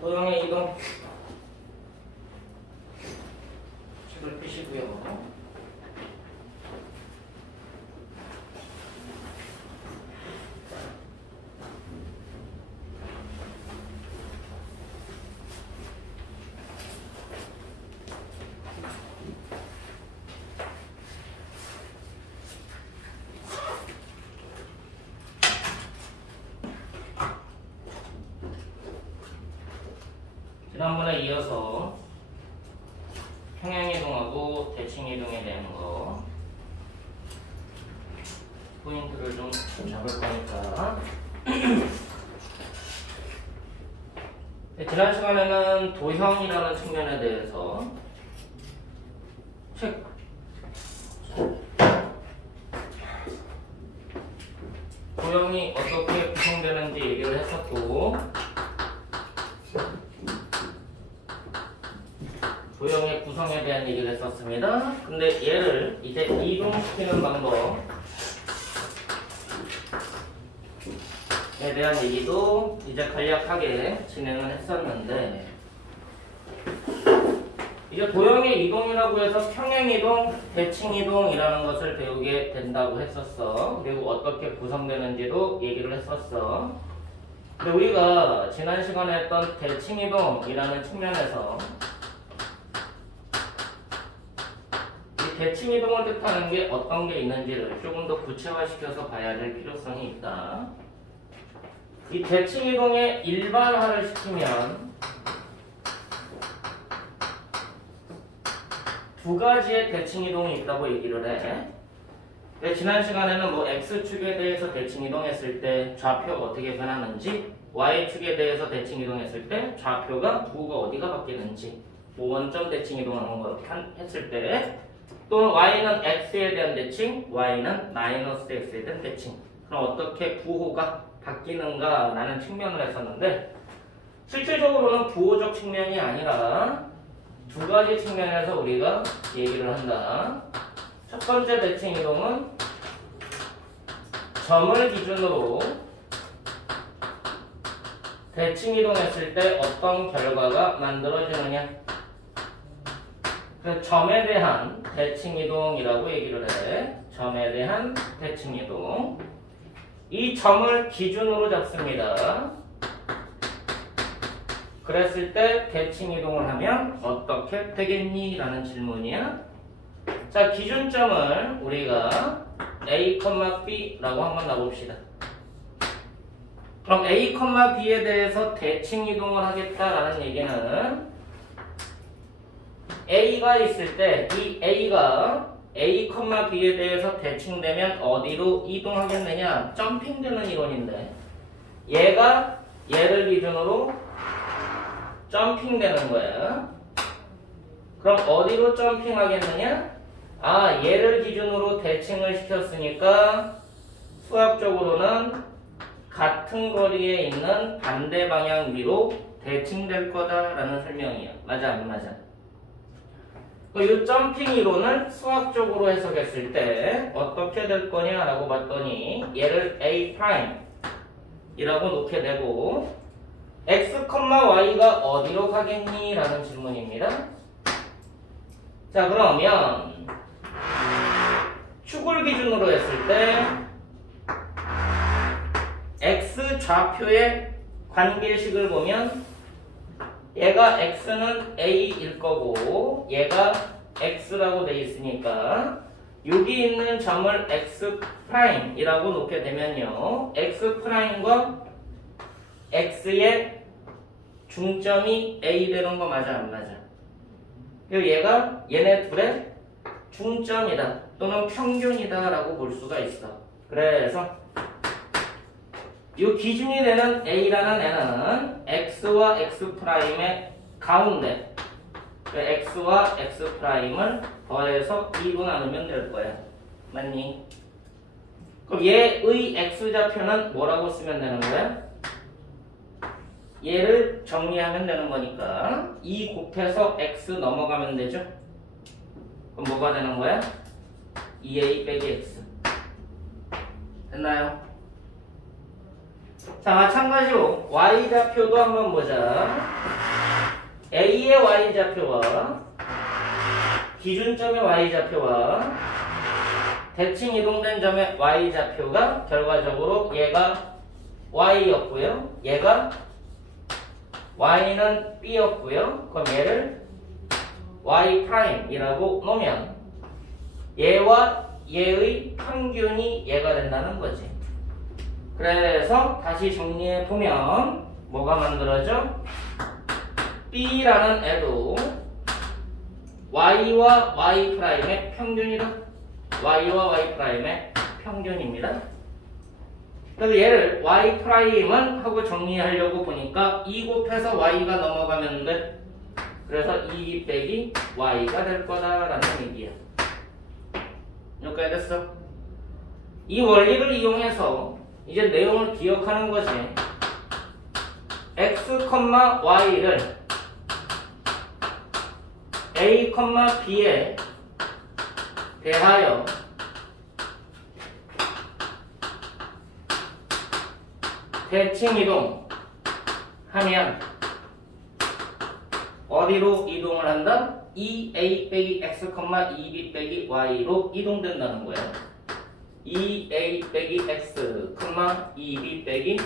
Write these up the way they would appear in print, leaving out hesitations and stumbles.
도형의 이동 식을 피시고요. 지난번에 이어서 평행이동하고 대칭이동에 대한 거 포인트를 좀 잡을 거니까 지난 시간에는 도형이라는 측면에 대해서 도형이 어떻게 구성되는지 얘기를 했었고 도형의 구성에 대한 얘기를 했었습니다. 근데 얘를 이제 이동시키는 방법에 대한 얘기도 이제 간략하게 진행을 했었는데 이제 도형의 이동이라고 해서 평행이동, 대칭이동이라는 것을 배우게 된다고 했었어. 그리고 어떻게 구성되는지도 얘기를 했었어. 근데 우리가 지난 시간에 했던 대칭이동이라는 측면에서 대칭이동을 뜻하는 게 어떤 게 있는지를 조금 더 구체화시켜서 봐야 될 필요성이 있다. 이 대칭이동의 일반화를 시키면 두 가지의 대칭이동이 있다고 얘기를 해. 지난 시간에는 뭐 X축에 대해서 대칭이동했을 때 좌표가 어떻게 변하는지, Y축에 대해서 대칭이동했을 때 좌표가 구가 어디가 바뀌는지, 뭐 원점 대칭이동하는 거 했을 때 또는 y는 x에 대한 대칭, y는 마이너스 x에 대한 대칭. 그럼 어떻게 구호가 바뀌는가 라는 측면을 했었는데 실질적으로는 부호적 측면이 아니라 두 가지 측면에서 우리가 얘기를 한다. 첫 번째 대칭 이동은 점을 기준으로 대칭 이동했을 때 어떤 결과가 만들어지느냐. 그 점에 대한 대칭이동이라고 얘기를 해. 점에 대한 대칭이동. 이 점을 기준으로 잡습니다. 그랬을 때 대칭이동을 하면 어떻게 되겠니? 라는 질문이야. 자, 기준점을 우리가 A, B라고 한번 놔봅시다. 그럼 A, B에 대해서 대칭이동을 하겠다라는 얘기는 A가 있을 때 이 A가 A, B에 대해서 대칭되면 어디로 이동하겠느냐? 점핑되는 이론인데 얘가 얘를 기준으로 점핑되는 거야. 그럼 어디로 점핑하겠느냐? 아, 얘를 기준으로 대칭을 시켰으니까 수학적으로는 같은 거리에 있는 반대 방향 위로 대칭될 거다라는 설명이야. 맞아 안 맞아? 이 점핑 이론을 수학적으로 해석했을 때 어떻게 될 거냐라고 봤더니 얘를 A' 이라고 놓게 되고 x, y가 어디로 가겠니? 라는 질문입니다. 자, 그러면 축을 기준으로 했을 때 x 좌표의 관계식을 보면 얘가 x는 a일 거고 얘가 x라고 돼 있으니까 여기 있는 점을 x'이라고 놓게 되면요 x'과 x의 중점이 a 되는 거 맞아 안 맞아? 그리고 얘가 얘네 둘의 중점이다 또는 평균이다 라고 볼 수가 있어. 그래서 이 기준이 되는 a라는 애는 x와 x'의 가운데 x와 x'을 더해서 2로 나누면 될 거야. 맞니? 그럼 얘의 x좌표는 뭐라고 쓰면 되는 거야? 얘를 정리하면 되는 거니까 2 곱해서 x 넘어가면 되죠? 그럼 뭐가 되는 거야? 2a 빼기 x 됐나요? 자, 마찬가지로 y좌표도 한번 보자. A의 y좌표와 기준점의 y좌표와 대칭 이동된 점의 y좌표가 결과적으로 얘가 y였고요. 얘가 y는 b였고요. 그럼 얘를 y'이라고 놓으면 얘와 얘의 평균이 얘가 된다는 거지. 그래서 다시 정리해 보면 뭐가 만들어져? b라는 애도 y와 y'의 평균이다. y와 y'의 평균입니다. 그래서 얘를 y'은 하고 정리하려고 보니까 2 곱해서 y가 넘어가면 돼. 그래서 2 빼기 y가 될 거다라는 얘기야. 여기까지 됐어? 이 원리를 이용해서 이제 내용을 기억하는 거지. x, y를 a, b에 대하여 대칭 이동 하면 어디로 이동을 한다? 2a 빼기 x, 2b 빼기 y로 이동된다는 거야. 2a 빼기 x, 2b 빼기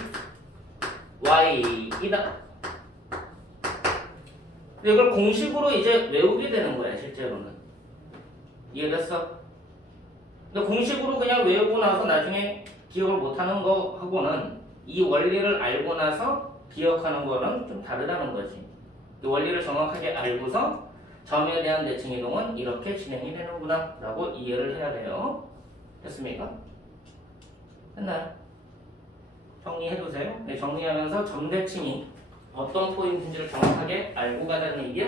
y이다. 이걸 공식으로 이제 외우게 되는 거야, 실제로는. 이해됐어? 근데 공식으로 그냥 외우고 나서 나중에 기억을 못하는 거 하고는 이 원리를 알고 나서 기억하는 거는 좀 다르다는 거지. 이 원리를 정확하게 알고서 점에 대한 대칭 이동은 이렇게 진행이 되는구나 라고 이해를 해야 돼요. 됐습니까? 됐나요? 정리해두세요. 네, 정리하면서 점 대칭이 어떤 포인트인지를 정확하게 알고 가자는 얘기야.